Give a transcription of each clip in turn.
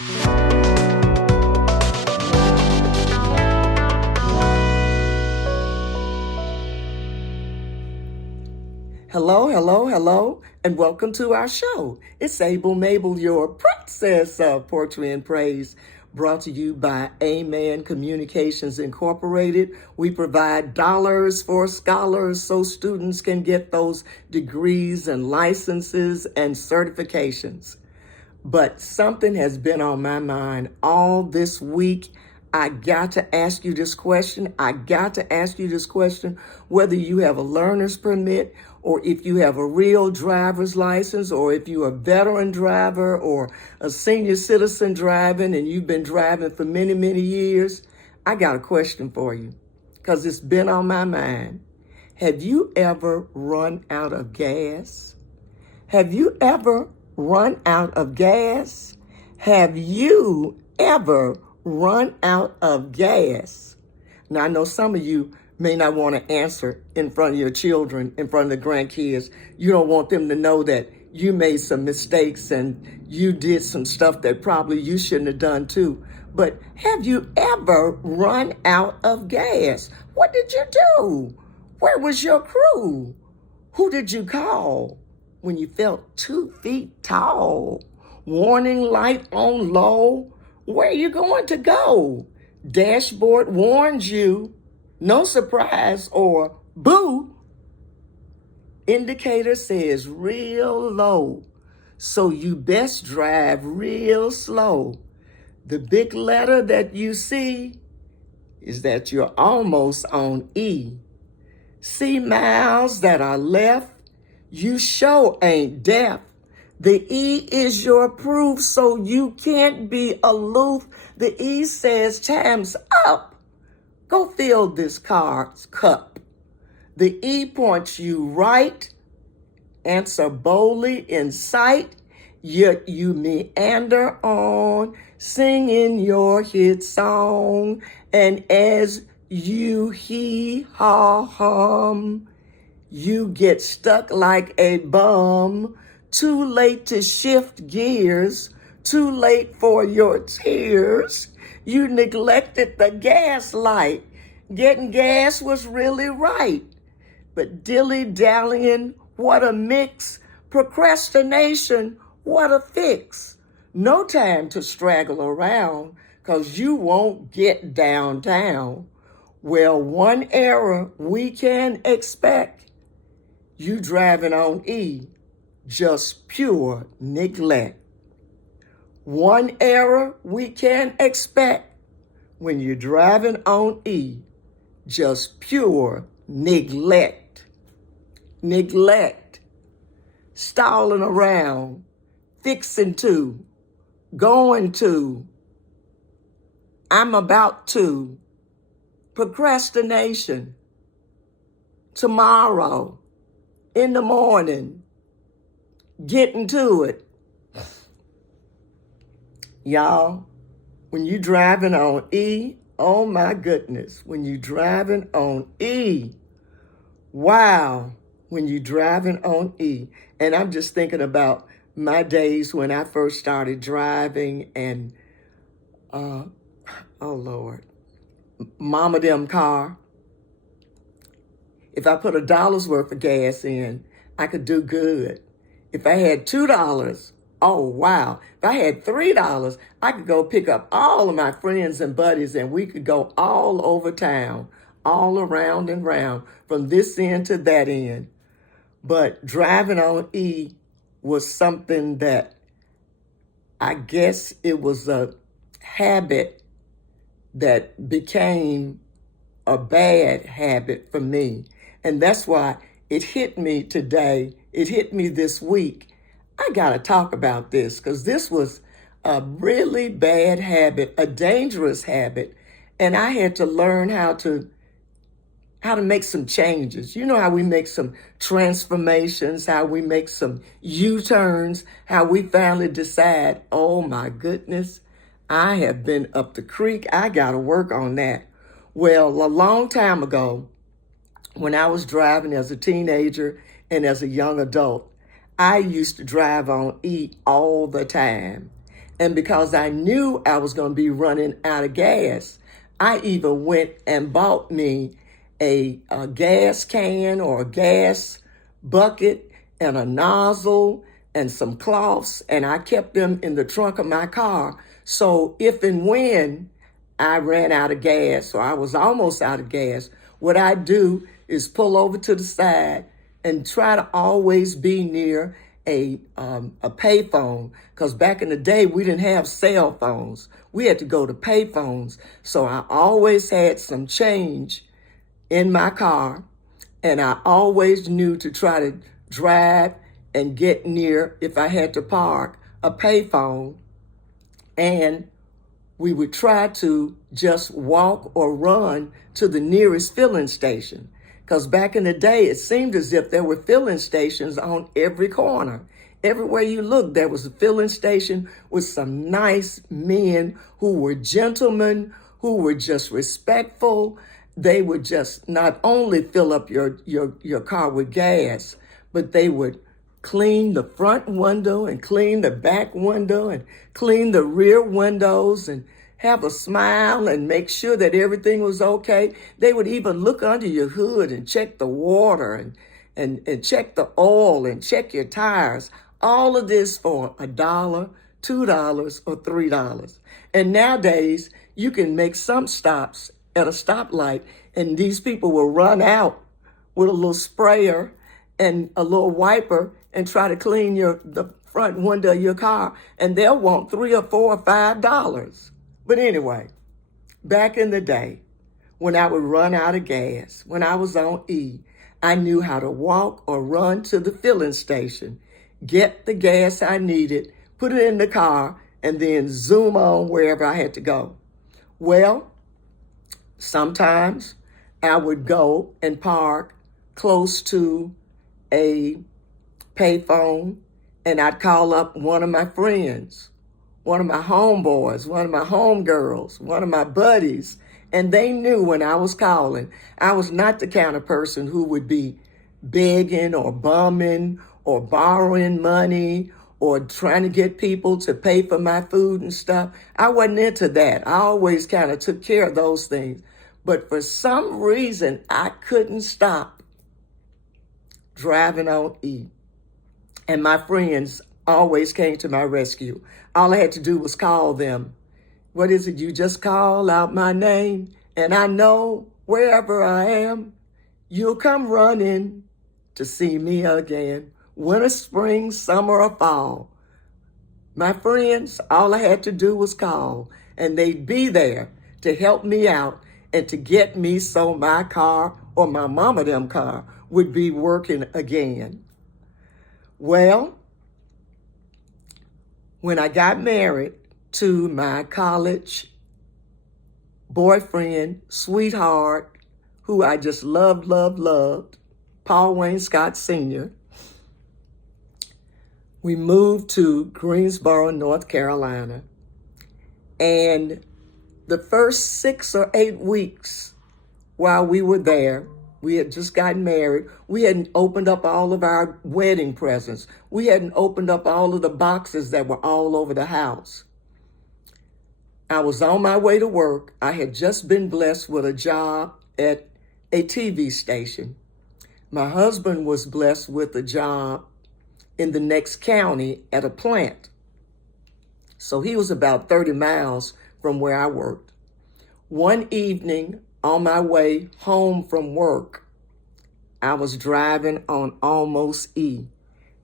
Hello, hello, hello, and welcome to our show. It's Mable, your princess of poetry and praise, brought to you by Amen Communications Incorporated. We provide dollars for scholars so students can get those degrees and licenses and certifications. But something has been on my mind all this week. I got to ask you this question. Whether you have a learner's permit or if you have a real driver's license or if you're a veteran driver or a senior citizen driving and you've been driving for many, many years, I got a question for you because it's been on my mind. Have you ever run out of gas? Have you ever run out of gas? Have you ever run out of gas? Now, I know some of you may not want to answer in front of your children, in front of the grandkids. You don't want them to know that you made some mistakes and you did some stuff that probably you shouldn't have done too. But have you ever run out of gas? What did you do? Where was your crew? Who did you call when you felt 2 feet tall? Warning light on low. Where are you going to go? Dashboard warns you. No surprise or boo. Indicator says real low. So you best drive real slow. The big letter that you see is that you're almost on E. See miles that are left. You sure ain't deaf. The E is your proof, so you can't be aloof. The E says time's up. Go fill this car's cup. The E points you right. Answer boldly in sight. Yet you meander on, singing your hit song. And as you hee-haw hum, you get stuck like a bum. Too late to shift gears, too late for your tears. You neglected the gas light. Getting gas was really right. But dilly-dallying, what a mix. Procrastination, what a fix. No time to straggle around, 'cause you won't get downtown. Well, one error we can expect. You driving on E. Just pure neglect. One error we can expect when you're driving on E. Just pure neglect. Neglect. Stalling around. Fixing to. Going to. I'm about to. Procrastination. Tomorrow. In the morning. Getting to it. Y'all, when you driving on E, oh my goodness, when you driving on E, wow, when you driving on E. And I'm just thinking about my days when I first started driving and, oh Lord, mama them car. If I put $1 worth of gas in, I could do good. If I had $2, oh, wow. If I had $3, I could go pick up all of my friends and buddies and we could go all over town, all around and round, from this end to that end. But driving on E was something that I guess it was a habit that became a bad habit for me. And that's why it hit me today. It hit me this week. I got to talk about this because this was a really bad habit, a dangerous habit. And I had to learn how to make some changes. You know how we make some transformations, how we make some U-turns, how we finally decide, oh my goodness, I have been up the creek. I got to work on that. Well, a long time ago, when I was driving as a teenager and as a young adult, I used to drive on E all the time. And because I knew I was going to be running out of gas, I even went and bought me a gas can or a gas bucket and a nozzle and some cloths, and I kept them in the trunk of my car. So if and when I ran out of gas or I was almost out of gas, what I do is pull over to the side and try to always be near a payphone, because back in the day we didn't have cell phones. We had to go to payphones. So I always had some change in my car, and I always knew to try to drive and get near, if I had to park, a payphone. And we would try to just walk or run to the nearest filling station. Because back in the day, it seemed as if there were filling stations on every corner. Everywhere you looked, there was a filling station with some nice men who were gentlemen, who were just respectful. They would just not only fill up your car with gas, but they would clean the front window and clean the back window and clean the rear windows and have a smile and make sure that everything was okay. They would even look under your hood and check the water and check the oil and check your tires. All of this for $1, $2, or $3. And nowadays, you can make some stops at a stoplight, and these people will run out with a little sprayer and a little wiper and try to clean the front window of your car, and they'll want $3 or $4 or $5. But anyway, back in the day, when I would run out of gas, when I was on E, I knew how to walk or run to the filling station, get the gas I needed, put it in the car, and then zoom on wherever I had to go. Well, sometimes I would go and park close to a payphone, and I'd call up one of my friends, one of my homeboys, one of my homegirls, one of my buddies, and they knew when I was calling. I was not the kind of person who would be begging or bumming or borrowing money or trying to get people to pay for my food and stuff. I wasn't into that. I always kind of took care of those things. But for some reason, I couldn't stop driving on E. And my friends always came to my rescue. All I had to do was call them. What is it? You just call out my name, and I know wherever I am, you'll come running to see me again. Winter, spring, summer, or fall. My friends, all I had to do was call, and they'd be there to help me out and to get me so my car or my mama them car would be working again. Well, when I got married to my college boyfriend, sweetheart, who I just loved, Paul Wayne Scott Sr., we moved to Greensboro, North Carolina. And the first 6 or 8 weeks while we were there, we had just gotten married. We hadn't opened up all of our wedding presents. We hadn't opened up all of the boxes that were all over the house. I was on my way to work. I had just been blessed with a job at a TV station. My husband was blessed with a job in the next county at a plant. So he was about 30 miles from where I worked. One evening on my way home from work, I was driving on almost E,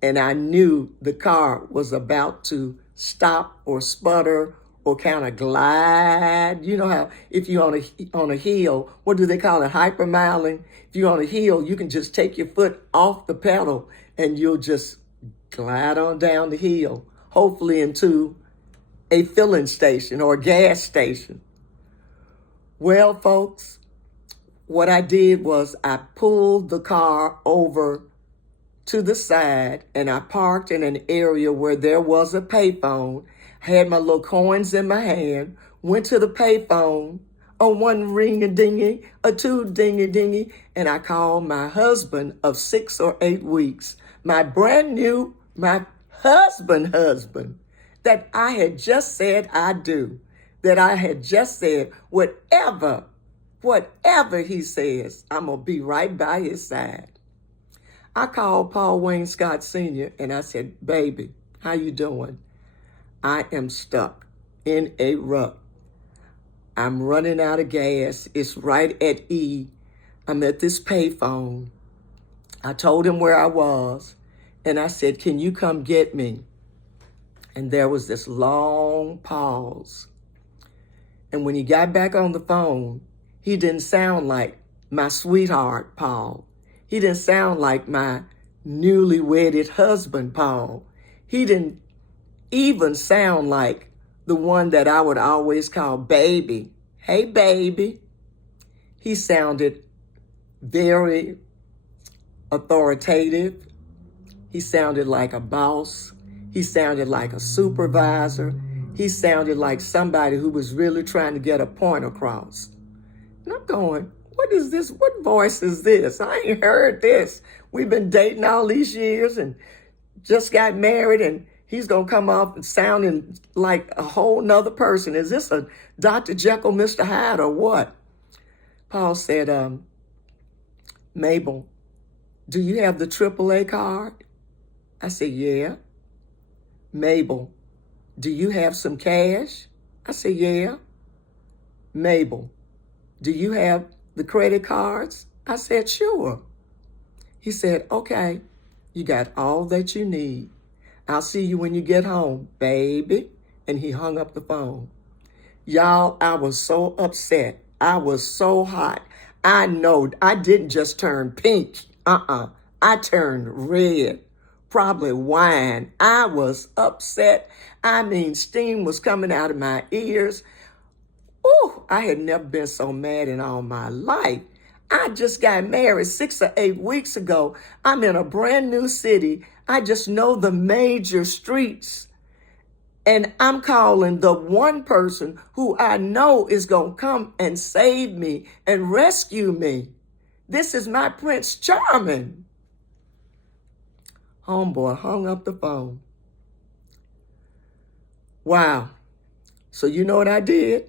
and I knew the car was about to stop or sputter or kind of glide. You know how if you're on a hill, what do they call it? Hypermiling. If you're on a hill, you can just take your foot off the pedal and you'll just glide on down the hill, hopefully into a filling station or a gas station. Well, folks, what I did was I pulled the car over to the side and I parked in an area where there was a payphone. I had my little coins in my hand, went to the payphone, a one ring-a-dingy, a two dingy-dingy, and I called my husband of 6 or 8 weeks, my brand new, my husband, that I had just said I do, that I had just said whatever he says, I'm going to be right by his side. I called Paul Wayne Scott Sr. and I said, baby, how you doing? I am stuck in a rut. I'm running out of gas. It's right at E. I'm at this payphone. I told him where I was, and I said, can you come get me? And there was this long pause. And when he got back on the phone, he didn't sound like my sweetheart, Paul. He didn't sound like my newly wedded husband, Paul. He didn't even sound like the one that I would always call baby. Hey, baby. He sounded very authoritative. He sounded like a boss. He sounded like a supervisor. He sounded like somebody who was really trying to get a point across. And I'm going, what is this? What voice is this? I ain't heard this. We've been dating all these years and just got married, and he's going to come off sounding like a whole nother person. Is this a Dr. Jekyll, Mr. Hyde, or what? Paul said, Mabel, do you have the AAA card? I said, yeah. Mabel, do you have some cash? I said, yeah. Mabel, do you have the credit cards? I said, sure. He said, okay, you got all that you need. I'll see you when you get home, baby. And he hung up the phone. Y'all, I was so upset. I was so hot. I know I didn't just turn pink. I turned red, probably wine. I was upset. I mean, steam was coming out of my ears. Ooh, I had never been so mad in all my life. I just got married 6 or 8 weeks ago. I'm in a brand new city. I just know the major streets. And I'm calling the one person who I know is going to come and save me and rescue me. This is my Prince Charming. Homeboy hung up the phone. Wow. So you know what I did?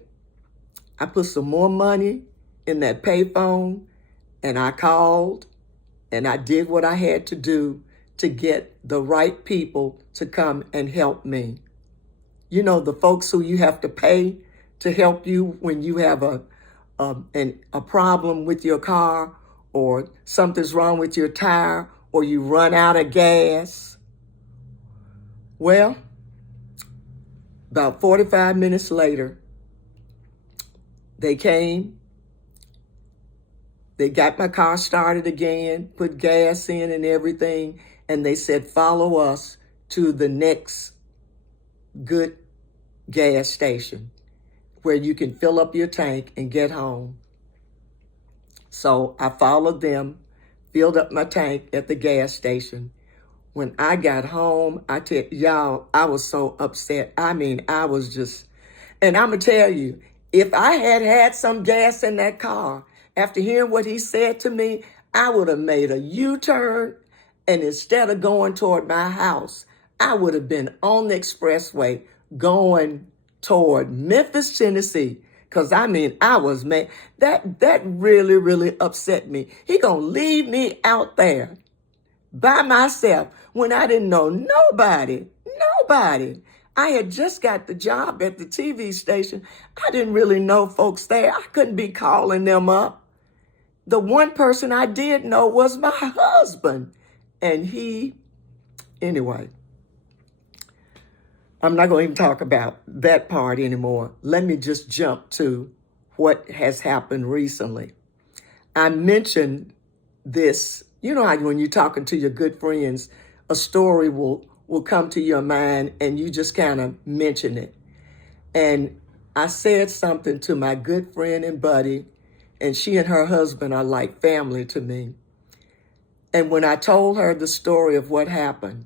I put some more money in that payphone, and I called, and I did what I had to do to get the right people to come and help me. You know, the folks who you have to pay to help you when you have a problem with your car, or something's wrong with your tire, or you run out of gas. Well, about 45 minutes later, they came. They got my car started again, put gas in and everything, and they said, follow us to the next good gas station where you can fill up your tank and get home. So I followed them, filled up my tank at the gas station. When I got home, I tell y'all, I was so upset. I mean, I was just, and I'm going to tell you, if I had had some gas in that car, after hearing what he said to me, I would have made a U-turn, and instead of going toward my house, I would have been on the expressway going toward Memphis, Tennessee. Because, I mean, I was mad. That really, really upset me. He going to leave me out there by myself when I didn't know nobody. I had just got the job at the TV station. I didn't really know folks there. I couldn't be calling them up. The one person I did know was my husband. And anyway, I'm not going to even talk about that part anymore. Let me just jump to what has happened recently. I mentioned this, you know how when you're talking to your good friends, a story will come to your mind and you just kind of mention it. And I said something to my good friend and buddy, and she and her husband are like family to me. And when I told her the story of what happened,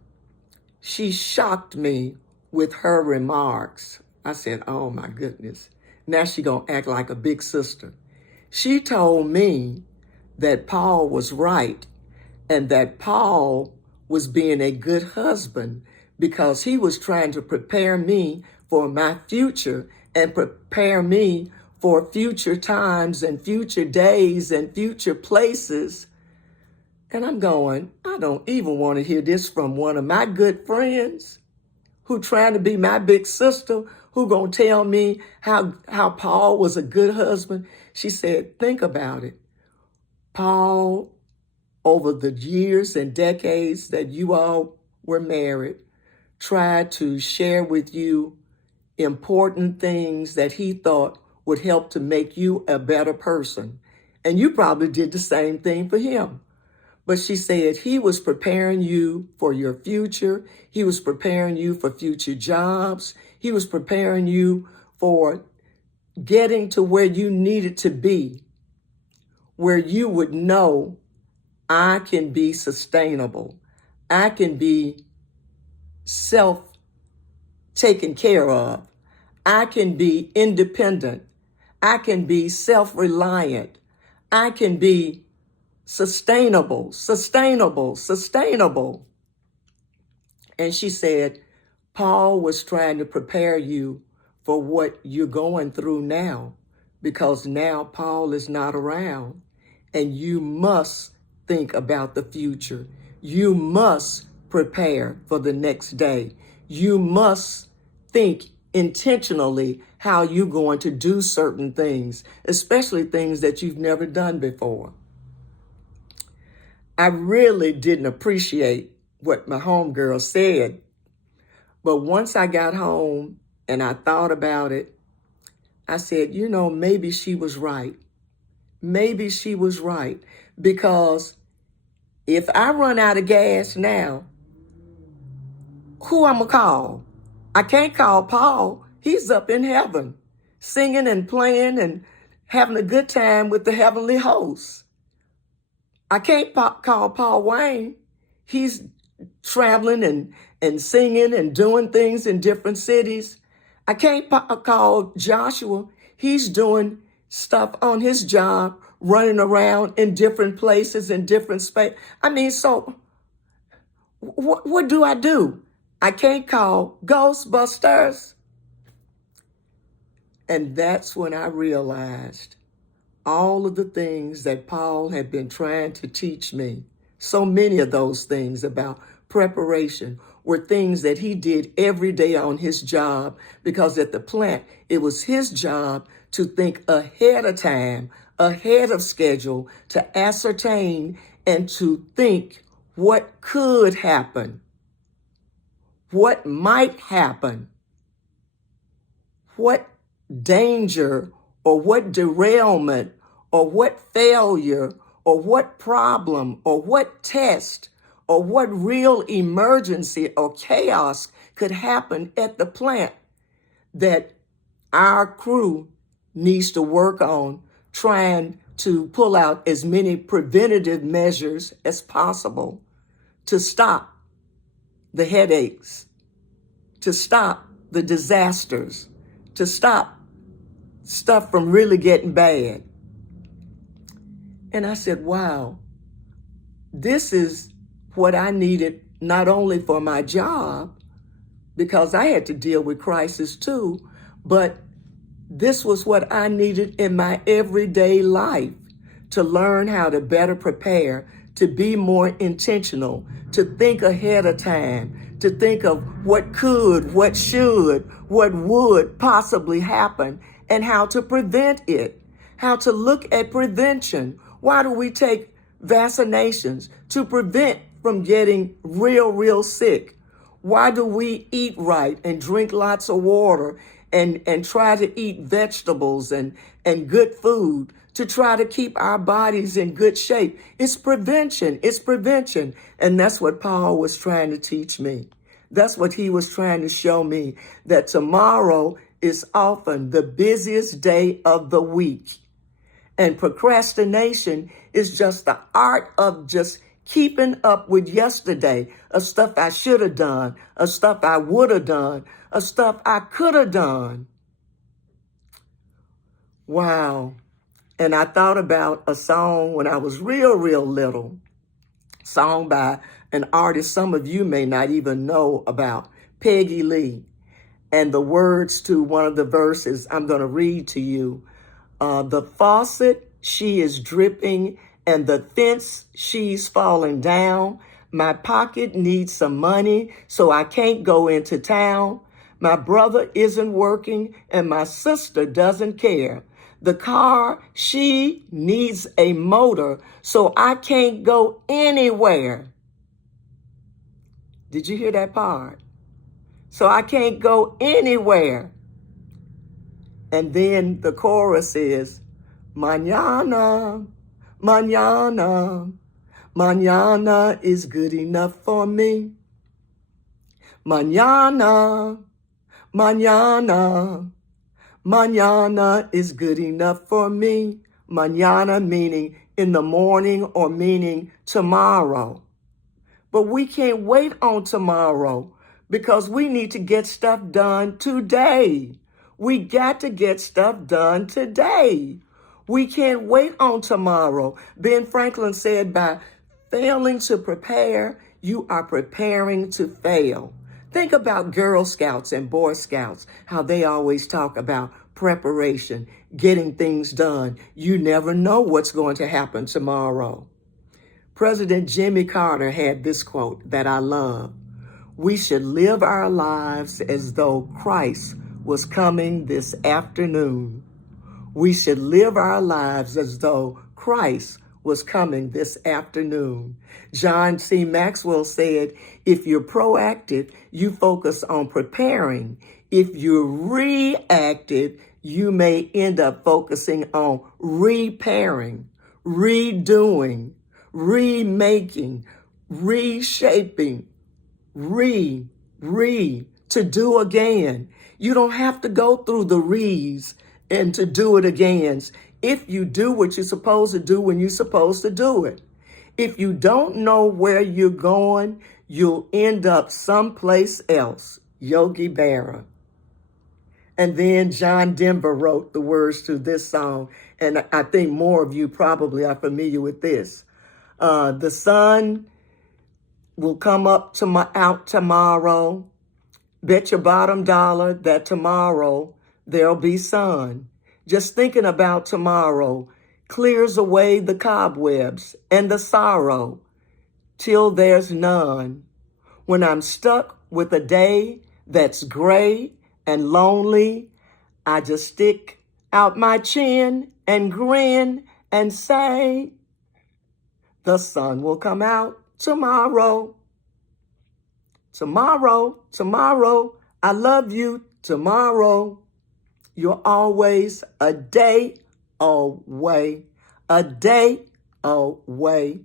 she shocked me with her remarks. I said, oh my goodness, now she gonna act like a big sister. She told me that Paul was right and that Paul was being a good husband because he was trying to prepare me for my future and prepare me for future times and future days and future places. And I'm going, I don't even want to hear this from one of my good friends who trying to be my big sister, who gonna tell me how Paul was a good husband. She said, think about it. Paul, over the years and decades that you all were married, tried to share with you important things that he thought would help to make you a better person. And you probably did the same thing for him. But she said he was preparing you for your future. He was preparing you for future jobs. He was preparing you for getting to where you needed to be, where you would know, I can be sustainable. I can be self-taken care of. I can be independent. I can be self-reliant. I can be sustainable. And she said, Paul was trying to prepare you for what you're going through now, because now Paul is not around, and you must think about the future. You must prepare for the next day. You must think intentionally how you're going to do certain things, especially things that you've never done before. I really didn't appreciate what my homegirl said, but once I got home and I thought about it, I said, maybe she was right. Maybe she was right, because if I run out of gas now, who I'm gonna call? I can't call Paul. He's up in heaven, singing and playing and having a good time with the heavenly hosts. I can't call Paul Wayne. He's traveling and singing and doing things in different cities. I can't call Joshua. He's doing stuff on his job, running around in different places, in different space. So what do? I can't call Ghostbusters. And that's when I realized all of the things that Paul had been trying to teach me. So many of those things about preparation were things that he did every day on his job, because at the plant, it was his job to think ahead of time, ahead of schedule, to ascertain and to think what could happen, what might happen, what danger or what derailment or what failure or what problem or what test or what real emergency or chaos could happen at the plant that our crew needs to work on, trying to pull out as many preventative measures as possible to stop the headaches, to stop the disasters, to stop stuff from really getting bad. And I said, wow, this is what I needed, not only for my job, because I had to deal with crisis too, but this was what I needed in my everyday life, to learn how to better prepare, to be more intentional, to think ahead of time, to think of what could, what should, what would possibly happen, and how to prevent it, how to look at prevention. Why do we take vaccinations? To prevent from getting real sick. Why do we eat right and drink lots of water and try to eat vegetables and good food to try to keep our bodies in good shape? It's prevention. And that's what Paul was trying to teach me. That's what he was trying to show me, that tomorrow is often the busiest day of the week. And procrastination is just the art of just keeping up with yesterday, of stuff I should have done, of stuff I would have done, of stuff I could have done. Wow. And I thought about a song when I was real little, song by an artist some of you may not even know about. Peggy Lee. And the words to one of the verses I'm going to read to you. The faucet, she is dripping, and the fence, she's falling down. My pocket needs some money, so I can't go into town. My brother isn't working, and my sister doesn't care. The car, she needs a motor, so I can't go anywhere. Did you hear that part? So I can't go anywhere. And then the chorus is, mañana, mañana, mañana is good enough for me. Mañana, mañana, mañana is good enough for me. Mañana meaning in the morning or meaning tomorrow. But we can't wait on tomorrow because we need to get stuff done today. We got to get stuff done today. We can't wait on tomorrow. Ben Franklin said, by failing to prepare, you are preparing to fail. Think about Girl Scouts and Boy Scouts, how they always talk about preparation, getting things done. You never know what's going to happen tomorrow. President Jimmy Carter had this quote that I love. We should live our lives as though Christ was coming this afternoon. We should live our lives as though Christ was coming this afternoon. John C. Maxwell said, if you're proactive, you focus on preparing. If you're reactive, you may end up focusing on repairing, redoing, remaking, reshaping, to do again. You don't have to go through the re's and to do it again. If you do what you're supposed to do when you're supposed to do it. If you don't know where you're going, you'll end up someplace else. Yogi Berra. And then John Denver wrote the words to this song, and I think more of you probably are familiar with this. The sun will come up out tomorrow. Bet your bottom dollar that tomorrow there'll be sun. Just thinking about tomorrow clears away the cobwebs and the sorrow till there's none. When I'm stuck with a day that's gray and lonely, I just stick out my chin and grin and say, the sun will come out tomorrow. Tomorrow, tomorrow, I love you tomorrow. You're always a day away, a day away,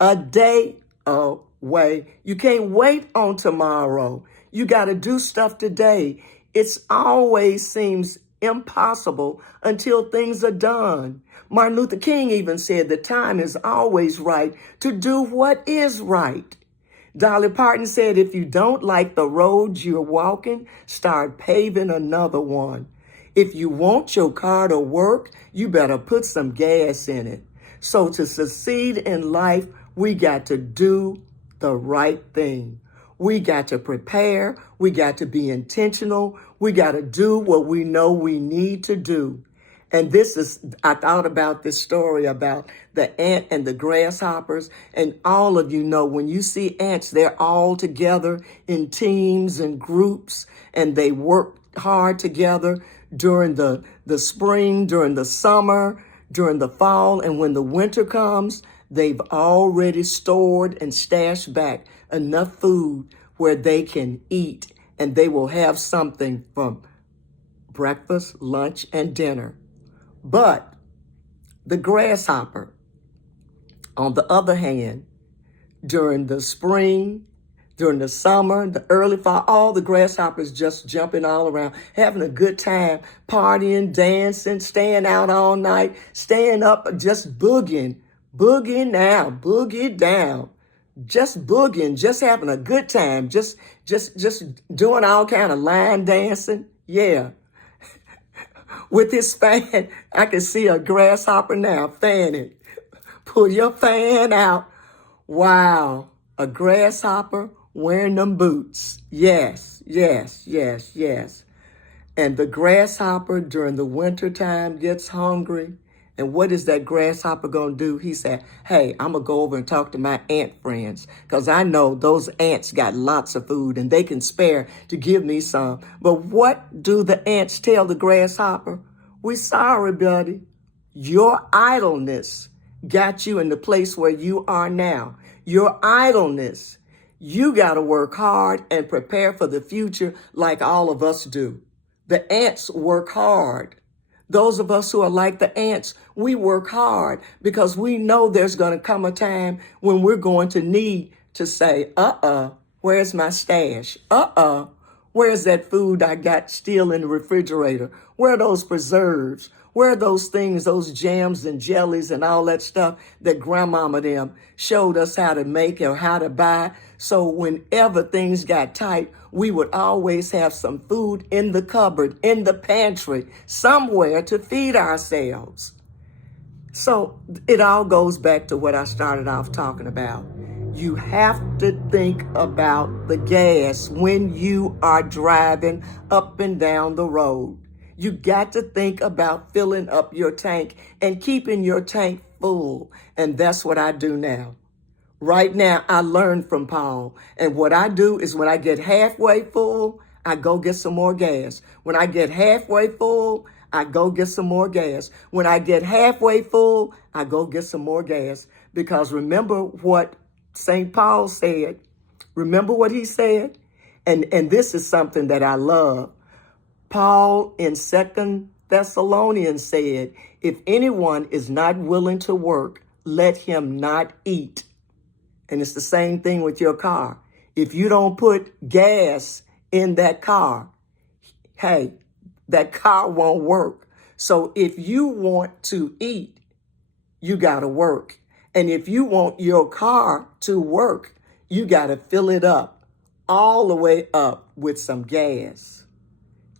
a day away. You can't wait on tomorrow. You got to do stuff today. It's always seems impossible until things are done. Martin Luther King even said the time is always right to do what is right. Dolly Parton said, if you don't like the road you're walking, start paving another one. If you want your car to work, you better put some gas in it. So to succeed in life, we got to do the right thing. We got to prepare. We got to be intentional. We got to do what we know we need to do. And I thought about this story about the ant and the grasshoppers. And all of you know, when you see ants, they're all together in teams and groups, and they work hard together during the spring, during the summer, during the fall. And when the winter comes, they've already stored and stashed back enough food where they can eat, and they will have something from breakfast, lunch, and dinner. But the grasshopper, on the other hand, during the spring, during the summer, the early fall, all the grasshoppers just jumping all around, having a good time, partying, dancing, staying out all night, staying up, just boogieing now, boogie down, just boogieing, just having a good time, just doing all kind of line dancing. Yeah. With his fan, I can see a grasshopper now fanning. Pull your fan out. Wow, a grasshopper wearing them boots. Yes, yes, yes, yes. And the grasshopper during the winter time gets hungry. And what is that grasshopper going to do? He said, hey, I'm going to go over and talk to my ant friends because I know those ants got lots of food and they can spare to give me some. But what do the ants tell the grasshopper? We sorry, buddy. Your idleness got you in the place where you are now. Your idleness. You got to work hard and prepare for the future like all of us do. The ants work hard. Those of us who are like the ants, we work hard because we know there's going to come a time when we're going to need to say, where's my stash? Where's that food I got still in the refrigerator? Where are those preserves? Where are those things, those jams and jellies and all that stuff that grandmama them showed us how to make or how to buy? So whenever things got tight, we would always have some food in the cupboard, in the pantry, somewhere to feed ourselves. So it all goes back to what I started off talking about. You have to think about the gas when you are driving up and down the road. You got to think about filling up your tank and keeping your tank full. And that's what I do now. Right now, I learned from Paul. And what I do is when I get halfway full, I go get some more gas. When I get halfway full, I go get some more gas. When I get halfway full, I go get some more gas. Because remember what St. Paul said. Remember what he said? And this is something that I love. Paul in 2 Thessalonians said, if anyone is not willing to work, let him not eat. And it's the same thing with your car. If you don't put gas in that car, hey, that car won't work. So if you want to eat, you got to work. And if you want your car to work, you got to fill it up all the way up with some gas.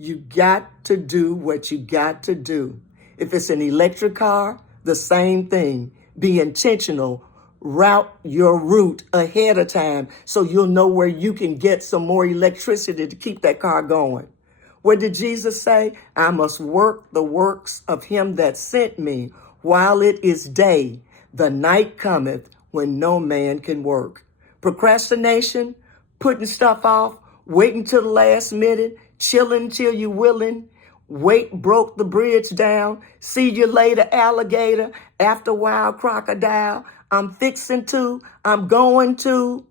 You got to do what you got to do. If it's an electric car, the same thing. Be intentional. Route your route ahead of time so you'll know where you can get some more electricity to keep that car going. What did Jesus say? I must work the works of him that sent me while it is day. The night cometh when no man can work. Procrastination, putting stuff off, waiting till the last minute, chilling till you're willing. Wait broke the bridge down. See you later, alligator. After a while, crocodile. I'm fixing to. I'm going to.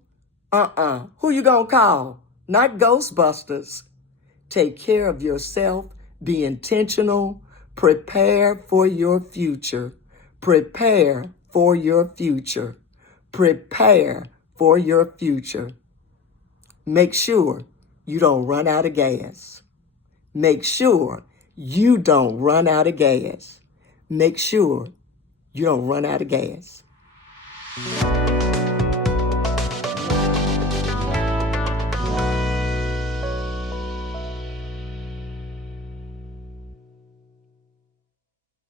Who you gonna call? Not Ghostbusters. Take care of yourself. Be intentional. Prepare for your future. Prepare for your future. Prepare for your future. Make sure you don't run out of gas. Make sure you don't run out of gas. Make sure you don't run out of gas.